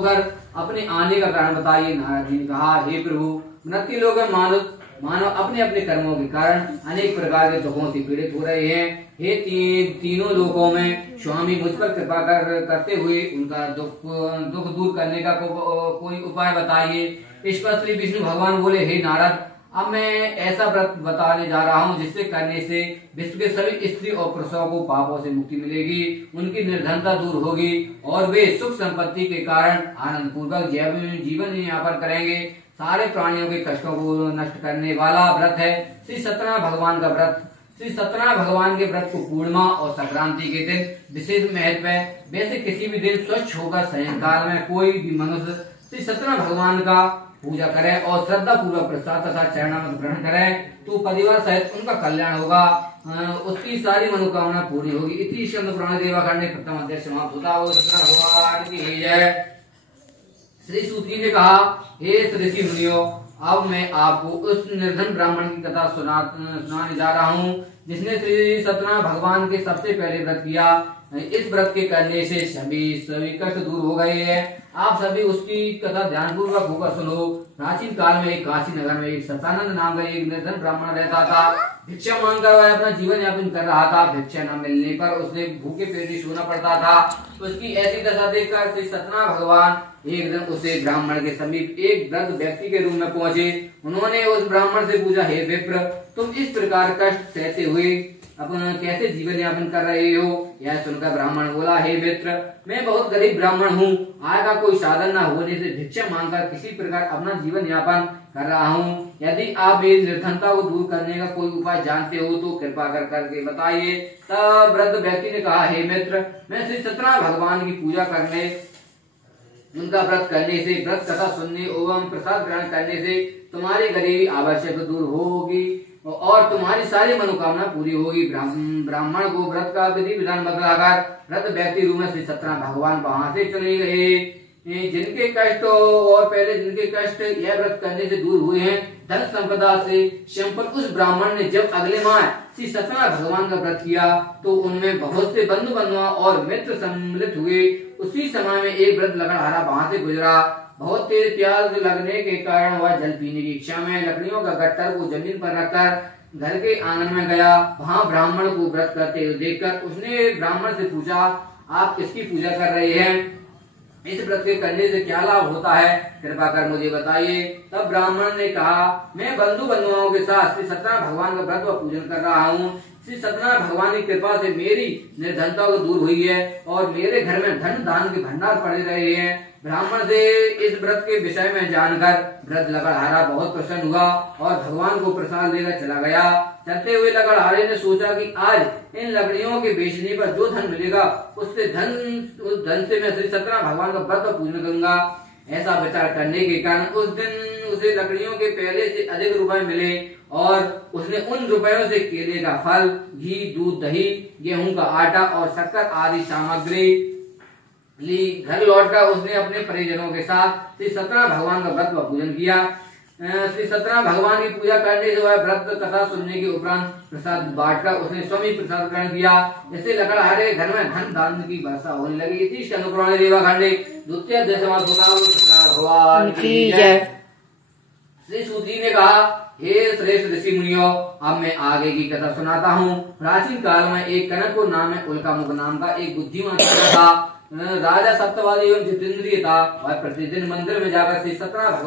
होकर अपने आने का कारण बताइए। नारद जी ने कहा, हे प्रभु, मृत्यु लोग मानव अपने अपने कर्मों के कारण अनेक प्रकार के दुखों से पीड़ित हो रहे हैं। हे तीनों लोकों में स्वामी मुझ पर कृपा करते हुए उनका दुख दूर करने का कोई उपाय बताइए। इस पर श्री विष्णु भगवान बोले, हे नारद, अब मैं ऐसा व्रत बताने जा रहा हूँ जिससे करने से विश्व के सभी स्त्री और पुरुषों को पापों से मुक्ति मिलेगी, उनकी निर्धनता दूर होगी और वे सुख संपत्ति के कारण आनंद पूर्वक जीवन यापन करेंगे। सारे प्राणियों के कष्टों को नष्ट करने वाला व्रत है श्री सत्यनारायण भगवान का व्रत। श्री सत्यनारायण भगवान के व्रत को पूर्णिमा और संक्रांति के दिन विशेष महत्व है। वैसे किसी भी दिन स्वच्छ होकर सायंकाल में कोई भी मनुष्य श्री सत्यनारायण भगवान का पूजा करे और श्रद्धा पूर्वक प्रसाद तथा चरणामृत ग्रहण करे तो परिवार सहित उनका कल्याण होगा, उसकी सारी मनोकामना पूरी होगी। इति स्कंद पुराण देवाखंड प्रथम अध्याय समाप्त होता है। सत्यनारायण भगवान की जय। श्री सूत जी ने कहा, हे ऋषि मुनियों, अब मैं आपको उस निर्धन ब्राह्मण की कथा सुनाने जा रहा हूँ जिसने श्री सत्यनारायण भगवान के सबसे पहले व्रत किया। इस व्रत के करने से सभी कष्ट दूर हो गए हैं। आप सभी उसकी कथा ध्यानपूर्वक होकर सुनो। प्राचीन काल में काशी नगर में एक सतानंद नाम का एक निर्धन ब्राह्मण रहता था। भिक्षा मांगकर वह अपना जीवन यापन कर रहा था। भिक्षा न मिलने पर उसे भूखे पेट ही सोना पड़ता था। उसकी ऐसी दशा देखकर श्री सत्यनारायण भगवान एक दिन उसे ब्राह्मण के समीप एक वृद्ध व्यक्ति के रूप में पहुंचे। उन्होंने उस ब्राह्मण से पूछा, हे विप्र, तुम इस प्रकार कष्ट सहते हुए अपना कैसे जीवन यापन कर रहे हो? यह सुनकर ब्राह्मण बोला, हे मित्र, मैं बहुत गरीब ब्राह्मण हूँ। आय का कोई साधन न होने से भिक्षा मांगकर किसी प्रकार अपना जीवन यापन कर रहा हूँ। यदि आप मेरी निर्धनता को दूर करने का कोई उपाय जानते हो तो कृपा करके बताइए। तब वृद्ध व्यक्ति ने कहा, हे मित्र, मैं श्री सत्यनारायण भगवान की पूजा करने, उनका व्रत करने से, व्रत कथा सुनने एवं प्रसाद ग्रहण करने से तुम्हारी गरीबी आवश्यक दूर होगी और तुम्हारी सारी मनोकामना पूरी होगी। ब्राह्मण को व्रत का विधि विधान बतलाकर वृद्ध व्यक्ति रूप में श्री सत्यनारायण भगवान वहां से चले गए। जिनके कष्ट और पहले जिनके कष्ट यह व्रत करने से दूर हुए हैं, धन संपदा से संपन्न उस ब्राह्मण ने जब अगले माह श्री सत्यनारायण भगवान का व्रत किया तो उनमें बहुत से बंधु बंधुआ और मित्र सम्मिलित हुए। उसी समय में एक वृद्ध लकड़हारा वहां से गुजरा। बहुत तेज प्यास लगने के कारण वह जल पीने की इच्छा में लकड़ियों का गट्टर को जमीन पर रखकर घर के आंगन में गया। वहां ब्राह्मण को व्रत करते हुए देखकर उसने ब्राह्मण से पूछा, आप किसकी पूजा कर रहे हैं? इस व्रत के करने से क्या लाभ होता है? कृपा कर मुझे बताइए। तब ब्राह्मण ने कहा, मैं बंधु बंधुओं के साथ श्री सत्यनारायण भगवान का व्रत व पूजन कर रहा हूँ। श्री सत्यनारायण भगवान की कृपा से मेरी निर्धनता को दूर हुई है और मेरे घर में धन दान के भंडार पड़े रहे हैं। ब्राह्मण से इस व्रत के विषय में जानकर वृद्ध लकड़हारा बहुत प्रसन्न हुआ और भगवान को प्रसाद लेकर चला गया। चलते हुए लकड़हारे ने सोचा कि आज इन लकड़ियों के बेचने पर जो धन मिलेगा उस धन से मैं श्री सत्यनारायण भगवान का व्रत और पूजन करूंगा। ऐसा विचार करने के कारण उस दिन उसे लकड़ियों के पहले से अधिक रुपए मिले और उसने उन रुपयों से केले का फल, घी, दूध, दही, गेहूं का आटा और शक्कर आदि सामग्री ली। घर लौटकर उसने अपने परिजनों के साथ श्री सत्यनारायण भगवान का व्रत व पूजन किया। श्री सत्यनारायण भगवान की पूजा करने से वह व्रत कथा सुनने के उपरांत प्रसाद बांटकर उसने स्वयं प्रसाद ग्रहण किया। जैसे लकड़हारे घर में धन दान की वर्षा होने लगी। इति स्कंद पुराण देवाखंडे द्वितीय अध्याय समाप्त होता है। सत्यनारायण भगवान की जय। श्री सूत जी ने कहा, हे श्रेष्ठ ऋषि मुनियों, अब मैं आगे की कथा सुनाता हूँ। प्राचीन काल में एक कनकपुर नाम में उल्कामुख नाम का एक बुद्धिमान था। राजा सत्यवादी एवं जितेंद्रिय था। वह प्रतिदिन मंदिर में जाकर श्री सत्यनारायण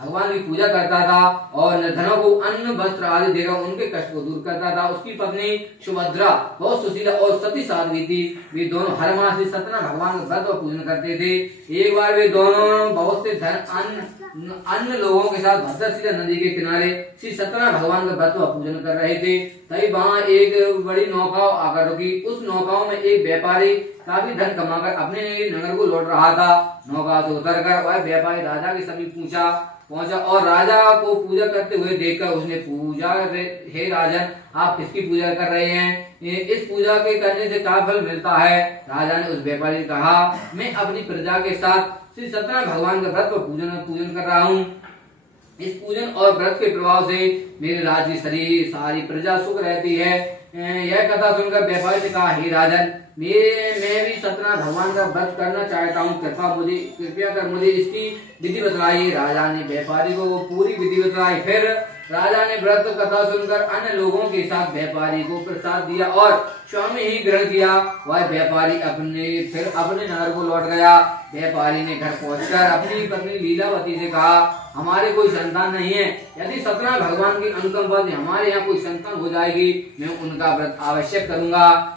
भगवान की पूजा करता था और निर्धनों को अन्न वस्त्र आदि देकर उनके कष्ट को दूर करता था। उसकी पत्नी सुभद्रा बहुत सुशीला और सती साध्वी थी। वे दोनों हर माह श्री सत्यनारायण भगवान का व्रत और पूजन करते थे। एक बार वे दोनों बहुत से अन्य लोगों के साथ भद्रशिला नदी के किनारे श्री सत्यनारायण भगवान का व्रत और पूजन कर रहे थे। तभी वहाँ एक बड़ी नौका आकर रुकी। उस नौकाओं में एक व्यापारी काफी धन कमाकर अपने नगर को लौट रहा था। नौका से उतरकर वह व्यापारी राजा के समीप पहुंचा और राजा को पूजा करते हुए देखकर उसने पूछा, हे राजन, आप किसकी पूजा कर रहे हैं? इस पूजा के करने से क्या फल मिलता है? राजा ने उस व्यापारी से कहा, मैं अपनी प्रजा के साथ श्री सत्यनारायण भगवान का व्रत और पूजन कर रहा हूँ। इस पूजन और व्रत के प्रभाव से मेरे राज्य की सारी प्रजा सुख रहती है। यह कथा सुनकर व्यापारी ने कहा, हे राजन, मैं भी सत्यनारायण भगवान का व्रत करना चाहता हूँ, कृपया कर मुझे इसकी विधि बतलाइए। राजा ने व्यापारी को पूरी विधि बताई। फिर राजा ने व्रत कथा सुनकर अन्य लोगों के साथ व्यापारी को प्रसाद दिया और स्वामी ही ग्रहण किया। वह व्यापारी फिर अपने नगर को लौट गया। व्यापारी ने घर पहुंचकर अपनी पत्नी लीलावती से कहा, हमारे कोई संतान नहीं है, यदि सत्यनारायण भगवान की अनुकंपा से हमारे यहाँ कोई संतान हो जाएगी, मैं उनका व्रत अवश्य करूंगा।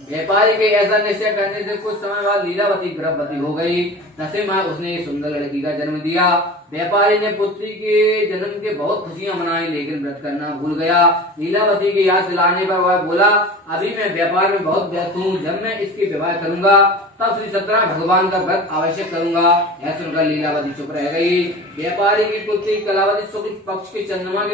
व्यापारी के ऐसा निश्चय करने से कुछ समय बाद लीलावती गर्भवती हो गई। नरसिम्हा उसने एक सुंदर लड़की का जन्म दिया। व्यापारी ने पुत्री के जन्म के बहुत खुशियां मनाई, लेकिन व्रत करना भूल गया। लीलावती की याद दिलाने पर वह बोला, अभी मैं व्यापार में बहुत व्यस्त हूँ, जब मैं इसके विवाह करूंगा तब श्री सत्यनारायण भगवान का व्रत अवश्य करूंगा। यह सुनकर लीलावती चुप रह गई। व्यापारी की पुत्री कलावती शुक्ल पक्ष के चंद्रमा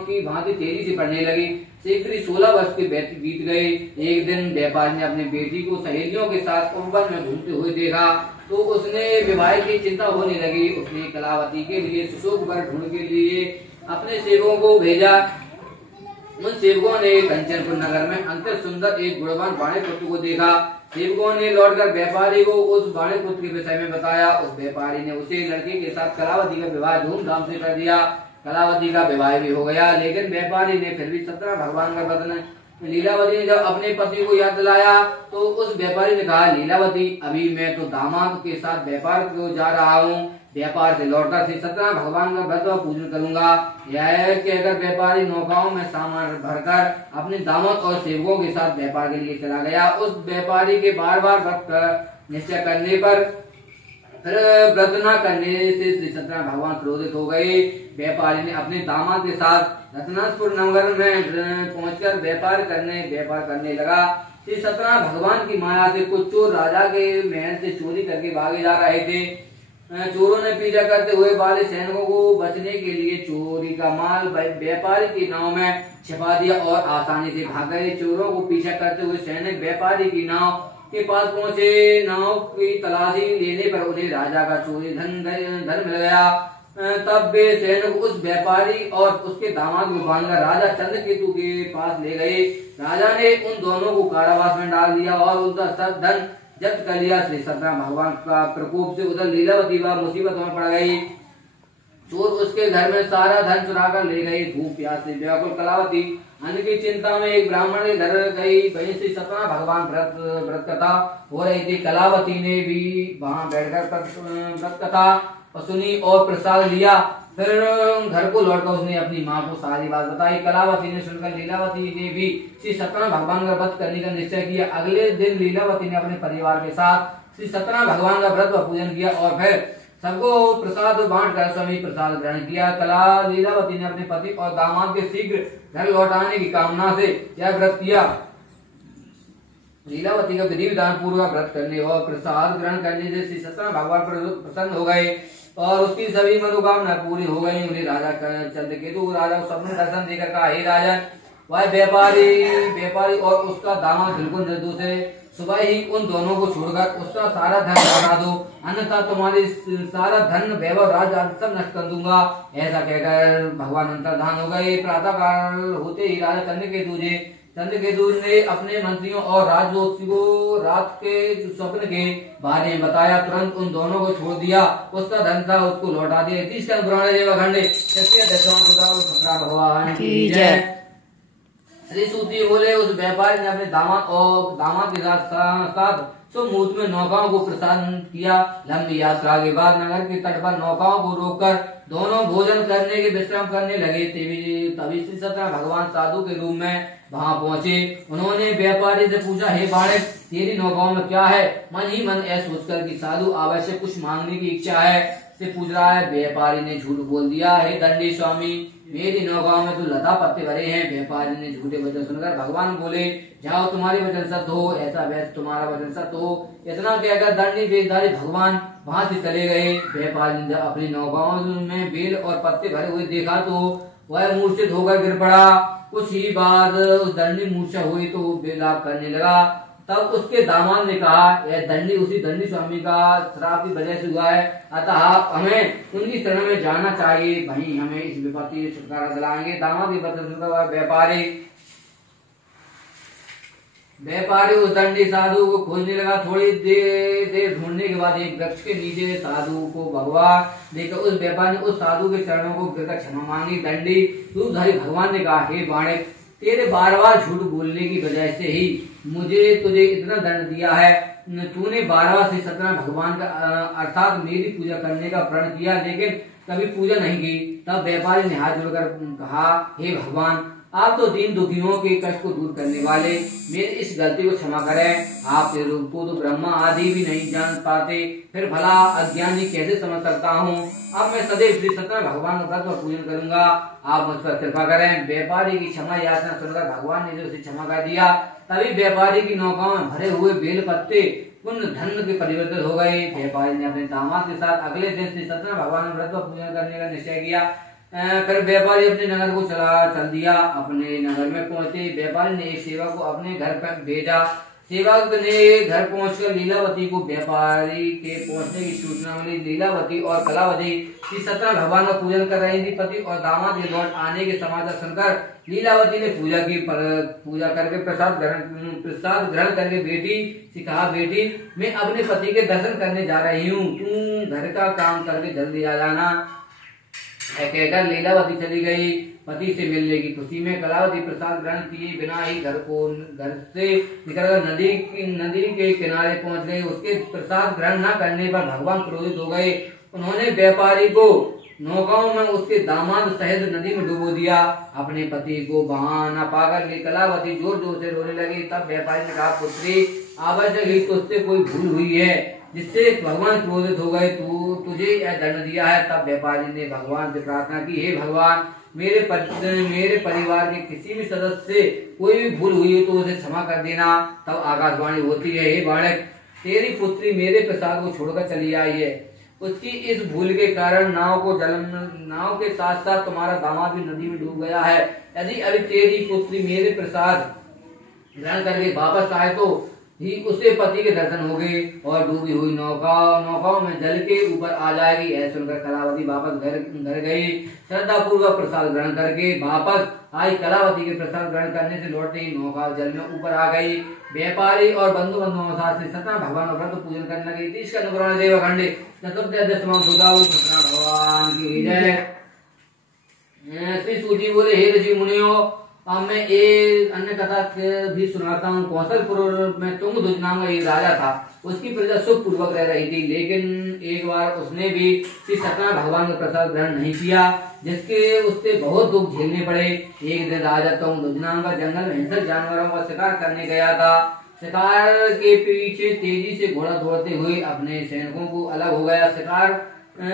की भांति तेजी से बढ़ने लगी। शीघ्र ही 16 वर्ष के बीत गए। एक दिन व्यापारी ने अपनी बेटी को सहेलियों के साथ उपवन में घूमते हुए देखा तो उसने विवाह की चिंता होने लगी। उसने कलावती के लिए सुशोभ वर ढूंढ के लिए अपने सेवकों को भेजा। उन सेवकों ने कंचनपुर नगर में अंतर सुंदर एक गुणवान वाणी पुत्र को देखा। सेवकों ने लौटकर व्यापारी को उस वाणी पुत्र के विषय में बताया। उस व्यापारी ने उसे लड़के के साथ कलावती का विवाह धूमधाम से कर दिया। कलावती का विवाह भी हो गया, लेकिन व्यापारी ने फिर भी सत्यनारायण भगवान का व्रत। लीलावती ने जब अपने पति को याद दिलाया तो उस व्यापारी ने कहा, लीलावती, अभी मैं तो दामाद के साथ व्यापार को जा रहा हूँ, व्यापार से लौटकर श्री सत्यनारायण भगवान का व्रत व पूजन करूंगा। यह कहकर व्यापारी नौकाओं में सामान भरकर अपने दामाद और सेवकों के साथ व्यापार के लिए चला गया। उस व्यापारी के बार बार व्रत निश्चय करने पर फिर व्रत न करने से श्री सत्यनारायण भगवान क्रोधित हो गए। व्यापारी ने अपने दामाद के साथ रत्नापुर नगर में पहुंचकर व्यापार करने लगा। श्री सत्यनारायण भगवान की माया से कुछ चोर राजा के महल से चोरी करके भागे जा रहे थे। चोरों ने पीछा करते हुए वाले सैनिकों को बचने के लिए चोरी का माल व्यापारी की नाव में छिपा दिया और आसानी से भाग गए। चोरों को पीछा करते हुए सैनिक व्यापारी की नाव के पास पहुंचे। नाव की तलाशी लेने पर उन्हें राजा का चोरी धन मिल गया। तब वे सैनिक उस व्यापारी और उसके दामाद को बांधकर राजा चंद्रकेतु के पास ले गए। राजा ने उन दोनों को कारावास में डाल दिया और उनका सब धन जब्त कर लिया। श्री सत्यनारायण भगवान का प्रकोप से उधर लीलावती वह मुसीबत में पड़ गई। चोर उसके घर में सारा धन चुरा कर ले गए। भूख प्यास से व्याकुल कलावती अन्न की चिंता में एक ब्राह्मण के घर गई। वहीं से सत्यनारायण भगवान व्रत कथा हो रही थी। कलावती ने भी वहां बैठकर व्रत कथा सुनी और प्रसाद लिया। फिर घर को लौटकर उसने अपनी माँ को सारी बात बताई। कलावती ने सुनकर लीलावती ने भी श्री सत्यनारायण भगवान का व्रत करने का निश्चय किया। अगले दिन लीलावती ने अपने परिवार के साथ श्री सत्यनारायण भगवान का व्रत व पूजन किया और फिर सबको प्रसाद बांटकर स्वामी प्रसाद ग्रहण किया। लीलावती ने अपने पति और दामाद के शीघ्र घर लौटाने की कामना से यह व्रत किया। लीलावती का विधि विधान पूर्वक व्रत करने और प्रसाद ग्रहण करने से श्री सत्यनारायण भगवान प्रसन्न हो गए और उसकी सभी मनोकामना पूरी हो गई। उन्हें राजा चंद्रकेतु राजा को स्वप्न दर्शन देकर कहा, हे राजन, वह व्यापारी और उसका दामाद बिल्कुल निर्दोष है। सुबह ही उन दोनों को छोड़कर उसका सारा धन लौटा दो, अन्यथा तुम्हारे सारा धन वैभव राज सब नष्ट कर दूंगा। ऐसा कहकर भगवान अंतर्धान हो गए। प्रातः काल होते ही राजा चंद्रकेतु ने अपने मंत्रियों और राजदूत को रात के स्वप्न के बारे में बताया। तुरंत उन दोनों को छोड़ दिया, उसका धन था उसको लौटा दिया। भगवान की जय। श्री सूती बोले, उस व्यापारी ने अपने दामाद के साथ मुहूर्त में नौकाओं को प्रसाद किया। लंबी यात्रा के बाद नगर के तट पर नौकाओं को रोककर दोनों भोजन करने के विश्राम करने लगे। तभी श्री सत्यनारायण भगवान साधु के रूप में वहां पहुंचे। उन्होंने व्यापारी से पूछा, हे बालक, तेरी नौकाओं में क्या है? मन ही मन ऐसा सोचकर कि साधु आवश्यक कुछ मांगने की इच्छा है से पूछ रहा है। व्यापारी ने झूठ बोल दिया, हे दंडी स्वामी, मेरी नौकाओं में तो लता पत्ते भरे हैं। व्यापारी ने झूठे वचन सुनकर भगवान बोले, जाओ, तुम्हारे वचन सत्य हो, ऐसा वैसे तुम्हारा वचन सत्य हो। इतना कहकर दंडी वेशधारी भगवान वहां से चले गए। व्यापारी ने जब अपनी नौकाओं में बेल और पत्ते भरे हुए देखा तो वह मूर्छित होकर गिर पड़ा। कुछ ही बाद उस दंडी मूर्छा हुई तो बेलाप करने लगा। तब उसके दामाद ने कहा, यह दंडी उसी दंडी स्वामी का श्राप की वजह से हुआ है, अतः हमें उनकी शरण में जाना चाहिए, वहीं हमें इस विपत्ति से छुटकारा दिलाएंगे। दामाद की वचन सुनकर व्यापारी व्यापारी उस दंडी साधु को खोजने लगा। थोड़ी देर ढूंढने के बाद एक वृक्ष के नीचे साधु को भगवान देखकर उस व्यापारी ने उस साधु के चरणों को गिरकर क्षमा मांगी। दंडी रूपधारी भगवान ने कहा, हे बाणक, तेरे बार बार झूठ बोलने की वजह से ही मुझे तुझे इतना दंड दिया है। तूने 12 से 17 भगवान का अर्थात मेरी पूजा करने का प्रण किया, लेकिन कभी पूजा नहीं की। तब व्यापारी ने हाथ जोड़कर कहा, हे भगवान, आप तो दीन दुखियों के कष्ट को दूर करने वाले, मेरी इस गलती को क्षमा करें। आपके रूप को तो ब्रह्मा आदि भी नहीं जान पाते, फिर भला अज्ञानी कैसे समझ सकता हूँ। अब मैं सदैव श्री सत्यनारायण भगवान का व्रत पूजन करूंगा, आप मुझ पर कृपा करें। व्यापारी की क्षमा याचना सुनकर भगवान ने उसे क्षमा कर दिया। तभी व्यापारी की नौकाओं में भरे हुए बेल पत्ते पुण्य धन के परिवर्तित हो गए। व्यापारी ने अपने दामाद के साथ अगले दिन श्री सत्यनारायण भगवान का व्रत पूजन करने का निश्चय किया। फिर व्यापारी अपने नगर को चल दिया। अपने नगर में पहुंचे, व्यापारी ने एक सेवक को अपने घर पर भेजा। सेवक ने घर पहुंचकर लीलावती को व्यापारी के पहुंचने की सूचना मिली। लीलावती और कलावती श्री सत्यनारायण भगवान का पूजन कर रही थी। पति और दामाद के लौट आने के समाचार सुनकर लीलावती ने पूजा करके प्रसाद ग्रहण करके बेटी से कहा, बेटी, मैं अपने पति के दर्शन करने जा रही हूँ, तुम घर का काम करके जल्दी आ जाना। कहकर लीलावती चली गई। पति से मिलने की खुशी में कलावती प्रसाद ग्रहण किए बिना ही घर से निकलकर नदी के किनारे पहुंच गई। उसके प्रसाद ग्रहण न करने पर भगवान क्रोधित हो गए। उन्होंने व्यापारी को नौकाओं में उसके दामाद सहित नदी में डुबो दिया। अपने पति को वहां न पाकर कलावती जोर जोर से रोने लगी। तब व्यापारी ने कहा, पुत्री, आवश्यक ही तुझसे कोई भूल हुई है जिससे भगवान क्रोधित हो गए, तुझे यह दंड दिया है। तब व्यापारी ने भगवान से प्रार्थना की, हे भगवान, मेरे परिवार के किसी भी सदस्य से कोई भी भूल हुई हो तो उसे क्षमा कर देना। तब आकाशवाणी होती है, हे बालक, तेरी पुत्री मेरे प्रसाद को छोड़कर चली आई है। उसकी इस भूल के कारण नाव के साथ साथ तुम्हारा दामाद भी नदी में डूब गया है। यदि अभी तेरी पुत्री मेरे प्रसाद ग्रहण करके वापस आए तो ही उसे पति के दर्शन हो गए और डूबी हुई नौकाओं में जल के ऊपर आ जाएगी। ऐसा सुनकर कलावती वापस घर गई। श्रद्धा पूर्वक प्रसाद ग्रहण करके वापस आई। कलावती के प्रसाद ग्रहण करने से लौटते ही नौका जल में ऊपर आ गई। व्यापारी और बंधुओं के साथ श्री सत्यनारायण भगवान का व्रत पूजन करने लगे। इसका अनुपुराण देवखंडे चतुर्थ भगवान की जय। श्री सूजी बोले, हे ऋषि मुनियों, अब मैं एक अन्य कथा भी सुनाता हूँ। कौशलपुर में तुंगध्वज नाम का एक राजा था। उसकी प्रजा सुख पूर्वक रह रही थी, लेकिन एक बार उसने भी श्री सत्यनारायण भगवान का प्रसाद ग्रहण नहीं किया, जिसके उससे बहुत दुख झेलने पड़े। एक दिन राजा तुंगध्वज नाम का जंगल में हिंसक जानवरों का शिकार करने गया था। शिकार के पीछे तेजी से घोड़ा दौड़ते हुए अपने सैनिकों को अलग हो गया।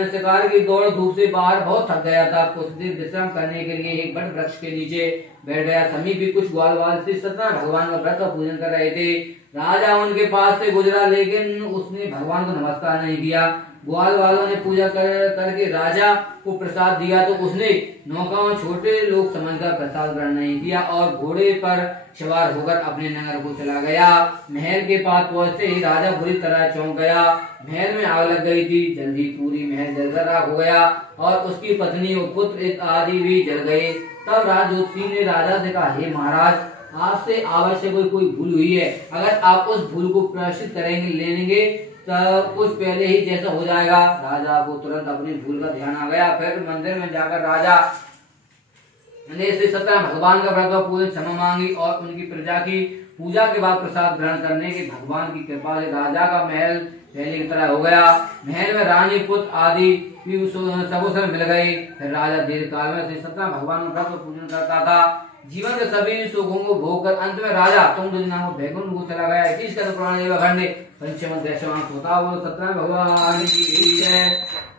शिकार की दौड़ धूप से बाहर बहुत थक गया था। कुछ देर विश्राम करने के लिए एक बड़ वृक्ष के नीचे बैठ गया। समीप भी कुछ ग्वाल श्री सत्यनारायण भगवान का व्रत का पूजन कर रहे थे। राजा उनके पास से गुजरा, लेकिन उसने भगवान को नमस्कार नहीं किया। ग्वाल वालों ने पूजा करके राजा को प्रसाद दिया तो उसने नौका में छोटे लोग समझकर प्रसाद ग्रहण नहीं किया और घोड़े पर सवार होकर अपने नगर को चला गया। महल के पास पहुंचते ही राजा बुरी तरह चौंक गया। महल में आग लग गई थी। जल्दी पूरी महल जलकर राख हो गया और उसकी पत्नी और पुत्र आदि भी जल गए। तब राजज्योतिषी ने राजा से कहा, हे महाराज, आपसे आवश्यक कोई भूल हुई है। अगर आप उस भूल को प्रायश्चित लेंगे तब कुछ पहले ही जैसा हो जाएगा। राजा को तुरंत अपनी भूल का ध्यान आ गया। फिर मंदिर में जाकर राजा ने श्री सत्यनारायण भगवान का व्रत पूजन क्षमा मांगी और उनकी प्रजा की पूजा के बाद प्रसाद ग्रहण करने के भगवान की कृपा से राजा का महल पहले की तरह हो गया। महल में रानी पुत्र आदि सबों मिल गए। फिर राजा दीर्घ काल में श्री सत्यनारायण भगवान का व्रत पूजन करता था। जीवन के सभी सुखों को भोग कर अंत में राजा तुंगध्वज नाम बैकुंठ को चला गया। इसी पुराण पंचम होता वो सत्यनारायण भगवान की जय।